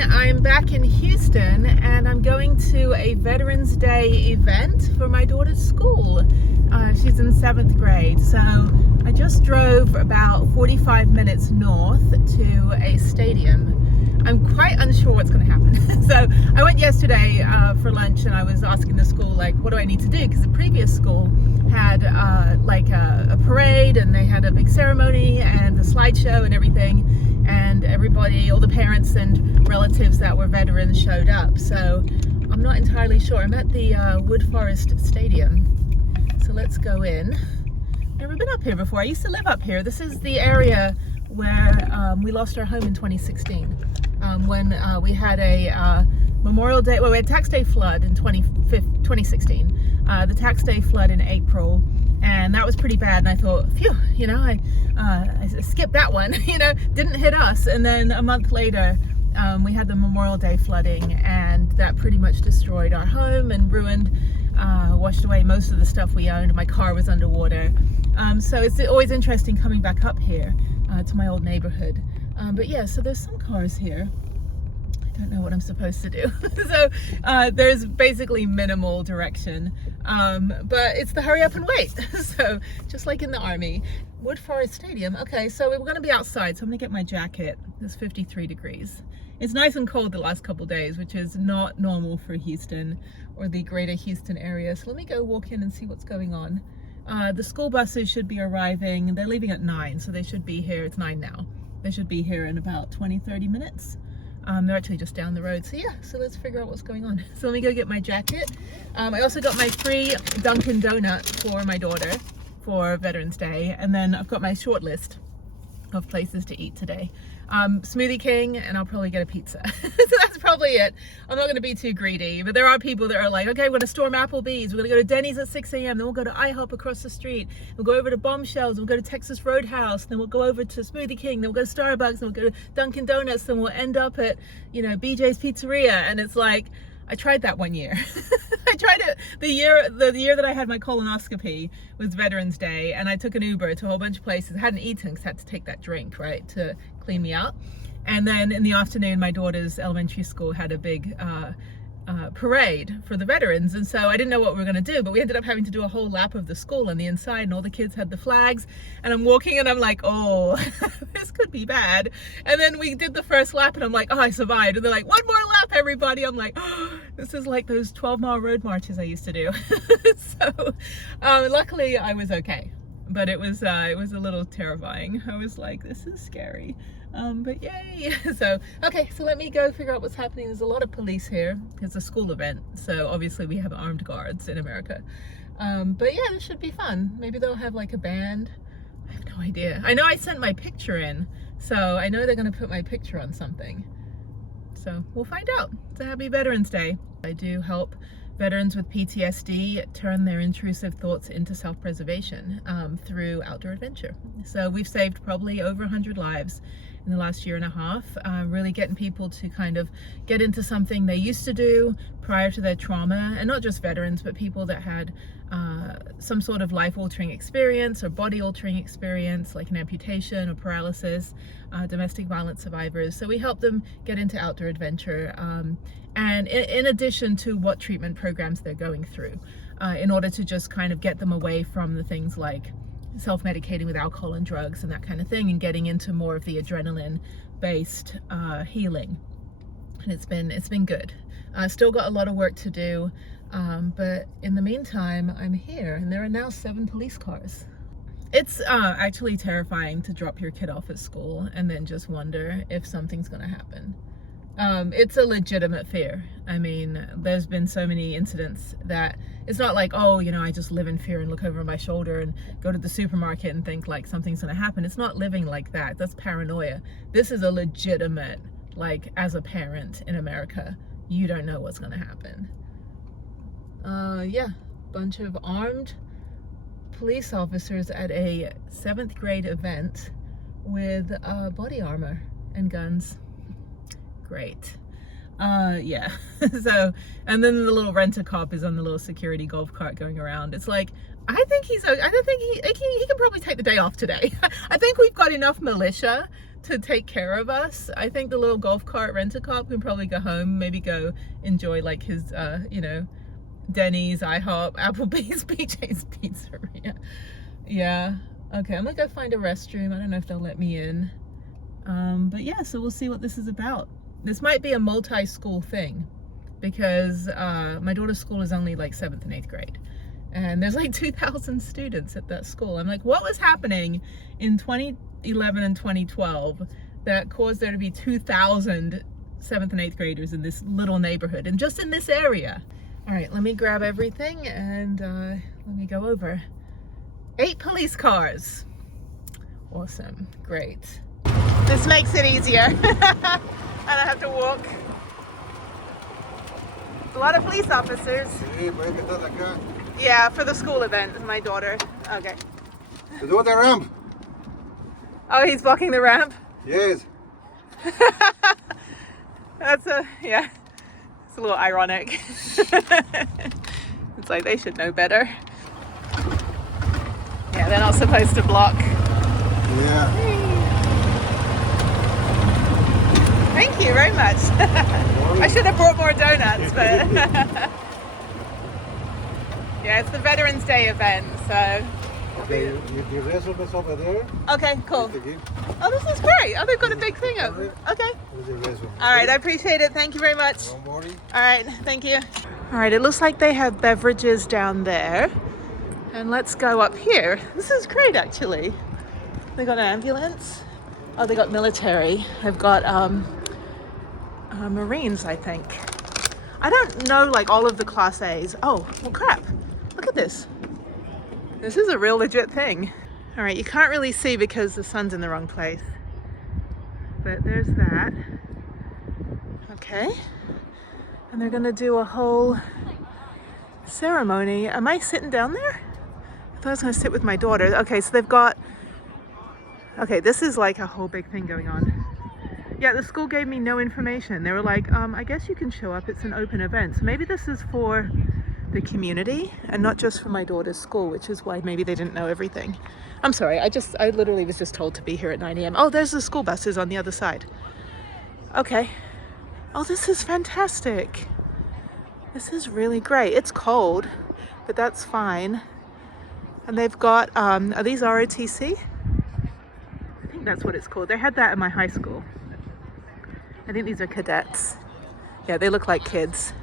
I'm back in Houston and I'm going to a Veterans Day event for my daughter's school. She's in 7th grade, so I just drove about 45 minutes north to a stadium. I'm quite unsure what's going to happen. So I went yesterday for lunch and I was asking the school, like, what do I need to do? Because the previous school had like a parade and they had a big ceremony and a slideshow and everything. And everybody, all the parents and relatives that were veterans showed up. So I'm not entirely sure. I'm at the Wood Forest Stadium. So let's go in. Never been up here before. I used to live up here. This is the area where we lost our home in 2016. When we had a Memorial Day, well, we had Tax Day flood in 2016. The Tax Day flood in April. And that was pretty bad, and I thought, phew, you know, I skipped that one, you know, didn't hit us. And then a month later, we had the Memorial Day flooding, and that pretty much destroyed our home and ruined, washed away most of the stuff we owned. My car was underwater. So it's always interesting coming back up here to my old neighborhood. But yeah, so there's some cars here. I don't know what I'm supposed to do. So there's basically minimal direction, but it's the hurry up and wait. So just like in the Army. Wood Forest Stadium. Okay, so we're going to be outside, so I'm going to get my jacket. It's 53 degrees. It's nice and cold the last couple days, which is not normal for Houston or the greater Houston area. So let me go walk in and see what's going on. The school buses should be arriving. They're leaving at 9, so they should be here. It's 9 now. They should be here in about 20-30 minutes. They're actually just down the road. So yeah, so let's figure out what's going on. So let me go get my jacket. I also got my free Dunkin' Donut for my daughter for Veterans Day. And then I've got my short list of places to eat today. Smoothie King, and I'll probably get a pizza. So that's probably it. I'm not going to be too greedy, but there are people that are like, okay, we're going to storm Applebee's, we're going to go to Denny's at 6 a.m, then we'll go to IHOP across the street, we'll go over to Bombshells, we'll go to Texas Roadhouse, then we'll go over to Smoothie King, then we'll go to Starbucks, then we'll go to Dunkin' Donuts, then we'll end up at, you know, BJ's Pizzeria. And it's like, I tried that one year. I tried it the year that I had my colonoscopy was Veterans Day, and I took an Uber to a whole bunch of places. I hadn't eaten because I had to take that drink, right, to clean me out. And then in the afternoon, my daughter's elementary school had a big parade for the veterans, and so I didn't know what we were going to do, but we ended up having to do a whole lap of the school on the inside, and all the kids had the flags, and I'm walking and I'm like, oh, this could be bad. And then we did the first lap and I'm like, oh, I survived. And they're like, one more lap, everybody. I'm like, oh, this is like those 12-mile road marches I used to do. So luckily I was okay, but it was a little terrifying. I was like, this is scary. But yay. So okay, so let me go figure out what's happening. There's a lot of police here. It's a school event, so obviously we have armed guards in America. But yeah, this should be fun. Maybe they'll have like a band. I have no idea. I know I sent my picture in, so I know they're going to put my picture on something. So we'll find out. It's a happy Veterans Day. I do help veterans with PTSD turn their intrusive thoughts into self-preservation through outdoor adventure. So we've saved probably over 100 lives in the last year and a half, really getting people to kind of get into something they used to do prior to their trauma, and not just veterans, but people that had some sort of life-altering experience or body-altering experience, like an amputation or paralysis, domestic violence survivors. So we help them get into outdoor adventure, and in addition to what treatment programs they're going through, in order to just kind of get them away from the things like self-medicating with alcohol and drugs and that kind of thing, and getting into more of the adrenaline-based healing. And it's been good. Still got a lot of work to do, but in the meantime, I'm here, and there are now 7 police cars. It's actually terrifying to drop your kid off at school and then just wonder if something's gonna happen. It's a legitimate fear. I mean, there's been so many incidents that it's not like, oh, you know, I just live in fear and look over my shoulder and go to the supermarket and think like something's gonna happen. It's not living like that. That's paranoia. This is a legitimate, like, as a parent in America, you don't know what's gonna happen. Yeah, bunch of armed police officers at a 7th grade event with body armor and guns. Great. Yeah. So, and then the little rent-a-cop is on the little security golf cart going around. It's like, I think he's. I don't think he can probably take the day off today. I think we've got enough militia to take care of us. I think the little golf cart rent-a-cop can probably go home, maybe go enjoy like his, you know, Denny's, IHOP, Applebee's, BJ's Pizzeria. Yeah. Okay, I'm gonna go find a restroom. I don't know if they'll let me in. But yeah, so we'll see what this is about. This might be a multi-school thing because my daughter's school is only like 7th and 8th grade. And there's like 2,000 students at that school. I'm like, what was happening in 2011 and 2012 that caused there to be 2,000 7th and 8th graders in this little neighborhood and just in this area? All right, let me grab everything and let me go over. 8 police cars. Awesome, great. This makes it easier. I don't have to walk. A lot of police officers. Yeah, for the school event with my daughter. Okay. To do the ramp. Oh, he's blocking the ramp? Yes. Yeah. It's a little ironic. It's like they should know better. Yeah, they're not supposed to block. Yeah. Thank you very much. I should have brought more donuts, but yeah, it's the Veterans Day event, so. Okay, the reserve is over there. Okay, cool. Oh, this is great. Oh, they've got a big thing up. Okay. All right, I appreciate it. Thank you very much. Don't worry. All right, thank you. All right, it looks like they have beverages down there. And let's go up here. This is great, actually. They got an ambulance. Oh, they got military. They've got Marines, I think. I don't know like all of the Class A's. Oh, well, crap. Look at this. This is a real legit thing. All right, you can't really see because the sun's in the wrong place. But there's that. Okay. And they're gonna do a whole ceremony. Am I sitting down there? I thought I was gonna sit with my daughter. Okay, so they've got, okay, this is like a whole big thing going on. Yeah, the school gave me no information. They were like, I guess you can show up, it's an open event. So maybe this is for the community and not just for my daughter's school, which is why maybe they didn't know everything. I'm sorry, I literally was just told to be here at 9 a.m. Oh, there's the school buses on the other side. Okay. Oh, this is fantastic. This is really great. It's cold, but that's fine. And they've got, are these ROTC? I think that's what it's called. They had that in my high school. I think these are cadets. Yeah, they look like kids.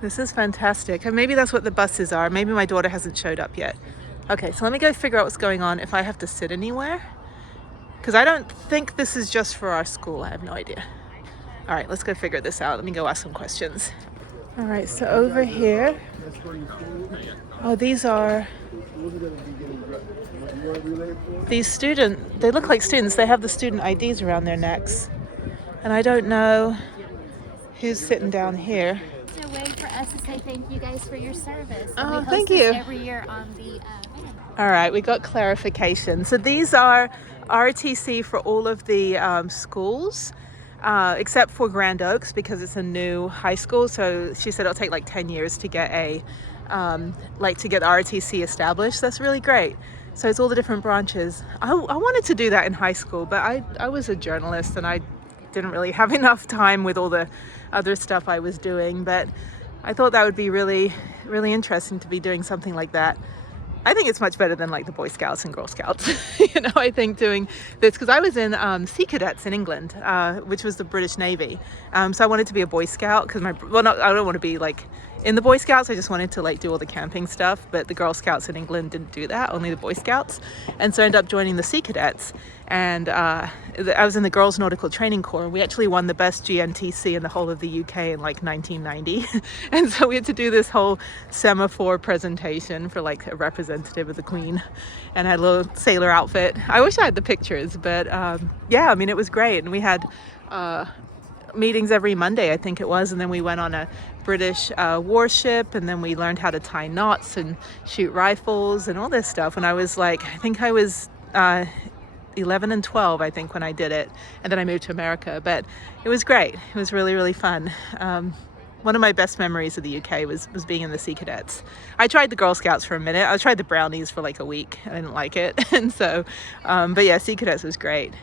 This is fantastic. And maybe that's what the buses are. Maybe my daughter hasn't showed up yet. Okay, so let me go figure out what's going on, if I have to sit anywhere. Because I don't think this is just for our school. I have no idea. All right, let's go figure this out. Let me go ask some questions. All right, so over here. Oh, these are these student, they look like students. They have the student IDs around their necks. And I don't know who's sitting down here. It's a way for us to say thank you guys for your service. And Oh, we host thank this you. every year on the All right, we got clarification. So these are RTC for all of the schools, except for Grand Oaks because it's a new high school. So she said it'll take like 10 years to get a, to get RTC established. That's really great. So it's all the different branches. I wanted to do that in high school, but I was a journalist and I didn't really have enough time with all the other stuff I was doing. But I thought that would be really, really interesting to be doing something like that. I think it's much better than like the Boy Scouts and Girl Scouts. You know, I think doing this, because I was in Sea Cadets in England, which was the British Navy. So I wanted to be a Boy Scout because I don't want to be like in the Boy Scouts. I just wanted to like do all the camping stuff. But the Girl Scouts in England didn't do that, only the Boy Scouts. And so I ended up joining the Sea Cadets. And I was in the Girls Nautical Training Corps. We actually won the best GNTC in the whole of the UK in like 1990. And so we had to do this whole semaphore presentation for like a representative of the Queen. And I had a little sailor outfit. I wish I had the pictures, but yeah, I mean, it was great. And we had meetings every Monday, I think it was. And then we went on a British warship, and then we learned how to tie knots and shoot rifles and all this stuff. And I was like, I think I was 11 and 12, I think, when I did it. And then I moved to America, but it was great. It was really, really fun. one of my best memories of the UK was being in the Sea Cadets. I tried the Girl Scouts for a minute. I tried the Brownies for like a week. I didn't like it. And so, but yeah, Sea Cadets was great.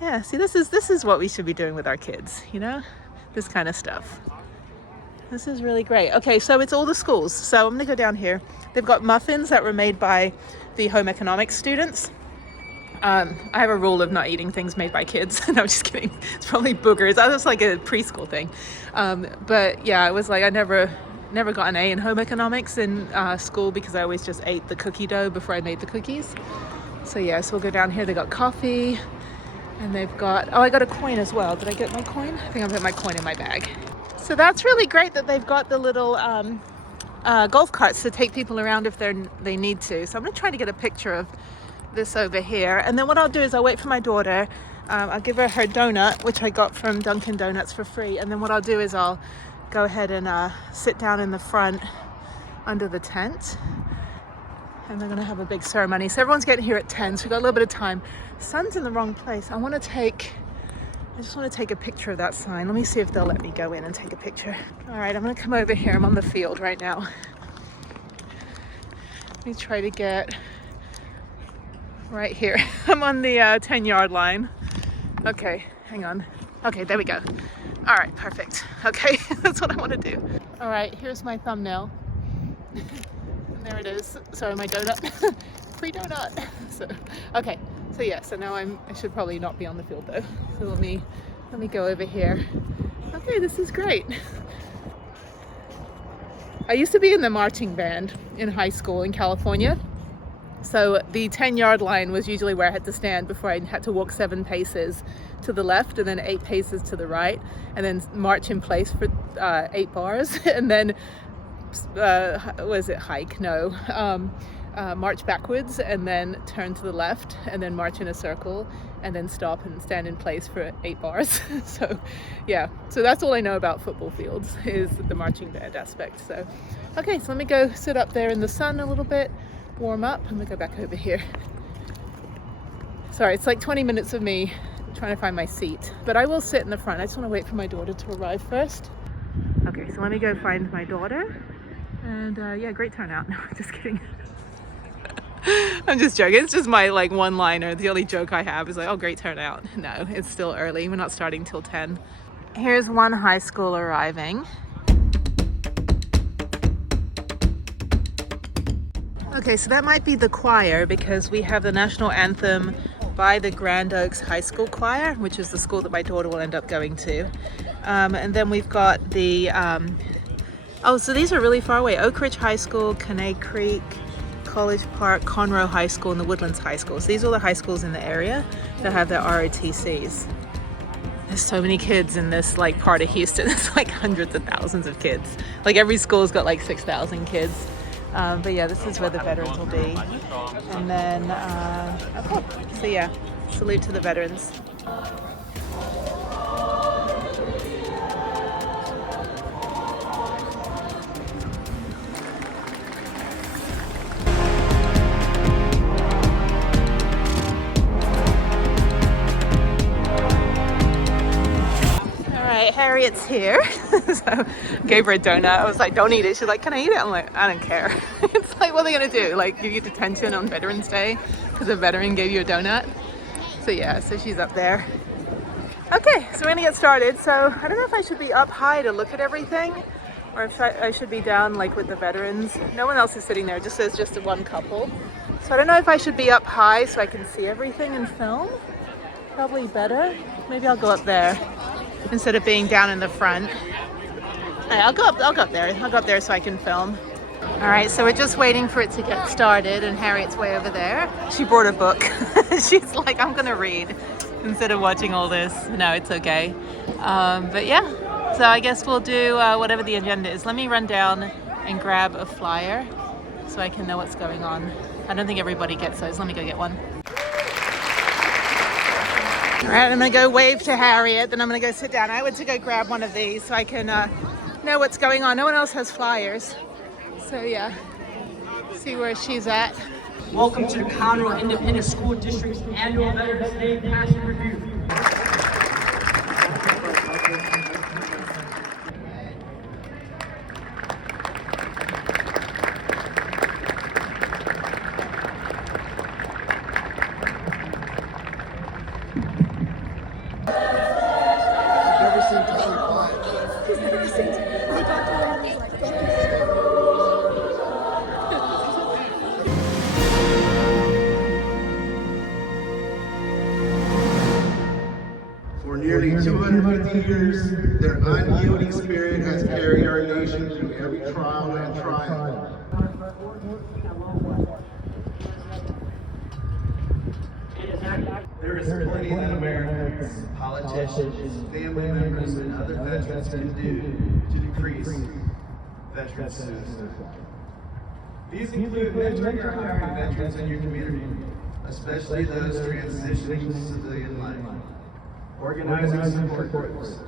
Yeah, see, this is what we should be doing with our kids, you know, this kind of stuff. This is really great. Okay, so it's all the schools. So I'm gonna go down here. They've got muffins that were made by the home economics students. I have a rule of not eating things made by kids. No, I'm just kidding. It's probably boogers. That was like a preschool thing. But yeah, I was like, I never got an A in home economics in school because I always just ate the cookie dough before I made the cookies. So yeah, so we'll go down here. They got coffee and they've got, oh, I got a coin as well. Did I get my coin? I think I've got my coin in my bag. So that's really great that they've got the little golf carts to take people around if they need to. So I'm gonna try to get a picture of this over here, and then what I'll do is I'll wait for my daughter. I'll give her donut, which I got from Dunkin' Donuts for free, and then what I'll do is I'll go ahead and sit down in the front under the tent, and they're gonna have a big ceremony. So everyone's getting here at 10, so we've got a little bit of time. Sun's in the wrong place. I just want to take a picture of that sign. Let me see if they'll let me go in and take a picture. All right, I'm gonna come over here. I'm on the field right now. Let me try to get right here. I'm on the 10-yard line. Okay, hang on. Okay, there we go. All right, perfect. Okay, that's what I want to do. All right, here's my thumbnail. And there it is. Sorry, my donut. Free donut. So, okay, so yeah, so now I should probably not be on the field though. So let me go over here. Okay, this is great. I used to be in the marching band in high school in California. So the 10-yard line was usually where I had to stand before I had to walk 7 paces to the left and then 8 paces to the right, and then march in place for 8 bars, and then was it hike? No. March backwards and then turn to the left and then march in a circle and then stop and stand in place for 8 bars. So yeah, so that's all I know about football fields is the marching band aspect. So okay, so let me go sit up there in the sun a little bit, warm up, and we'll go back over here. Sorry, it's like 20 minutes of me trying to find my seat, but I will sit in the front. I just want to wait for my daughter to arrive first. Okay, so let me go find my daughter, and yeah, great turnout. No, just kidding. I'm just joking. It's just my like one-liner. The only joke I have is like, oh, great turnout. No, it's still early. We're not starting till 10. Here's one high school arriving. Okay, so that might be the choir because we have the national anthem by the Grand Oaks High School Choir, which is the school that my daughter will end up going to. And then we've got the, oh, so these are really far away. Oak Ridge High School, Caney Creek, College Park, Conroe High School, and the Woodlands High School. So these are the high schools in the area that have their ROTCs. There's so many kids in this like part of Houston. It's like hundreds of thousands of kids. Like every school's got like 6,000 kids. But yeah, this is where the veterans will be. And then, okay, so yeah, salute to the veterans. Harriet's here. So gave her a donut. I was like, don't eat it. She's like, can I eat it? I'm like, I don't care. It's like, what are they gonna do? Like give you detention on Veterans Day because a veteran gave you a donut? So yeah, so she's up there. Okay, so we're gonna get started. So I don't know if I should be up high to look at everything or if I should be down like with the veterans. No one else is sitting there, just says just one couple. So I don't know if I should be up high so I can see everything and film. Probably better. Maybe I'll go up there instead of being down in the front. Right, I'll go up there so I can film. All right, so we're just waiting for it to get started, and Harriet's way over there. She brought a book. She's like, I'm gonna read instead of watching all this. No, it's okay. But yeah, so I guess we'll do whatever the agenda is. Let me run down and grab a flyer so I can know what's going on. I don't think everybody gets those. Let me go get one. All right, I'm gonna go wave to Harriet, then I'm gonna go sit down. I went to go grab one of these so I can know what's going on. No one else has flyers. So yeah, see where she's at. Welcome to the Conroe Independent School District's annual Veterans Day Passion Review. nearly 250 years, their unyielding spirit has carried our nation through every trial and triumph. There is plenty that Americans, politicians, family members, and other veterans can do to decrease veteran suicide. These include mentoring or hiring veterans in your community, especially those transitioning to civilian life, organizing support groups,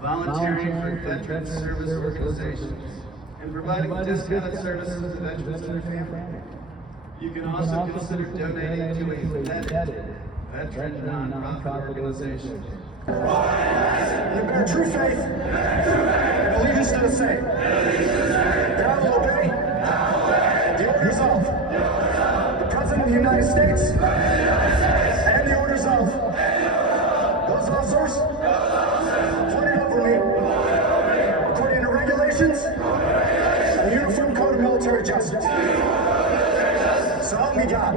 volunteering for veteran service organizations, and providing discounted services to veterans and their families. You can also consider donating to a vetted veteran nonprofit organization. You bear true faith and allegiance to the same. That I will obey the orders of the President of the United States and the orders of those officers appointed over me according to regulations and the Uniform Code of Military Justice. So help me God.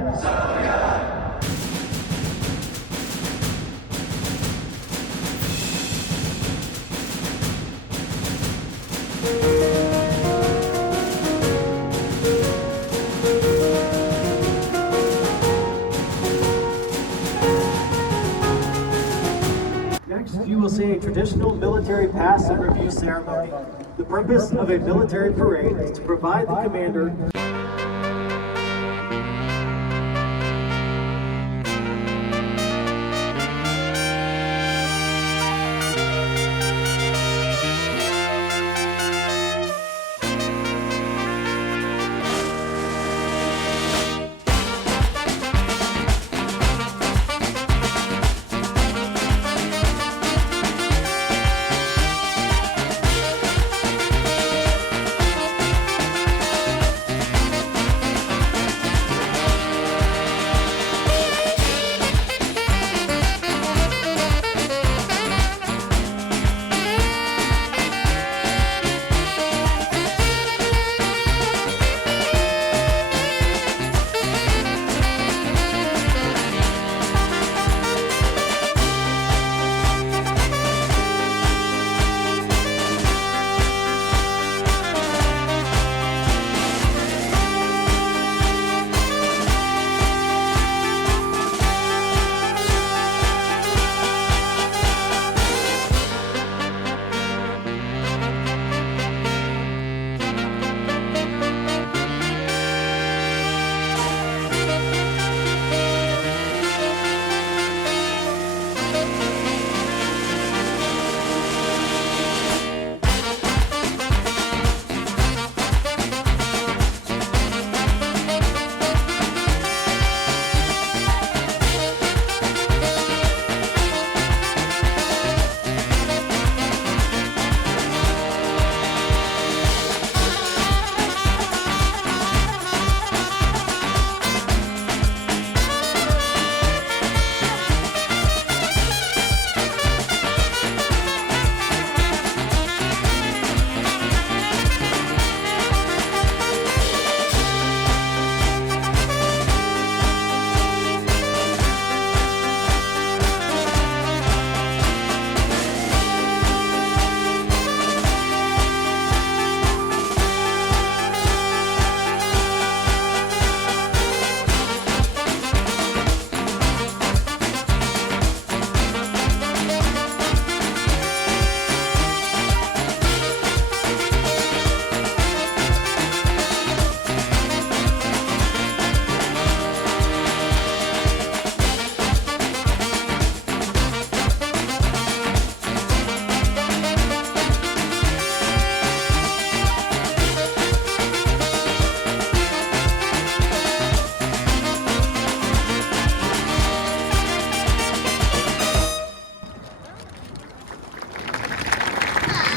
Next, you will see a traditional military pass and review ceremony. The purpose of a military parade is to provide the commander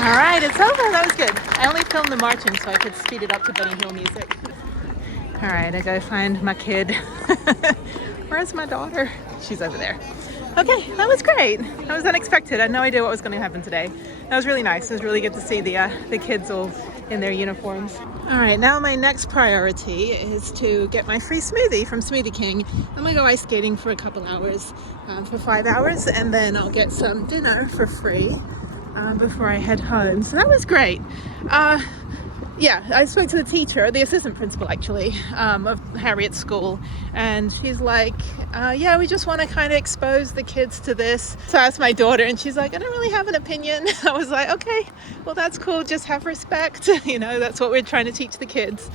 All right, it's over. That was good. I only filmed the marching so I could speed it up to Benny Hill music. All right, I gotta find my kid. Where's my daughter? She's over there. Okay, that was great. That was unexpected. I had no idea what was going to happen today. That was really nice. It was really good to see the kids all in their uniforms. All right, now my next priority is to get my free smoothie from Smoothie King. I'm gonna go ice skating for a couple hours, for 5 hours, and then I'll get some dinner for free before I head home. So that was great. Yeah, I spoke to the teacher, the assistant principal actually, of Harriet's school, and she's like, yeah, we just want to kind of expose the kids to this. So I asked my daughter, and she's like, I don't really have an opinion. I was like, okay, well that's cool, just have respect. You know, that's what we're trying to teach the kids.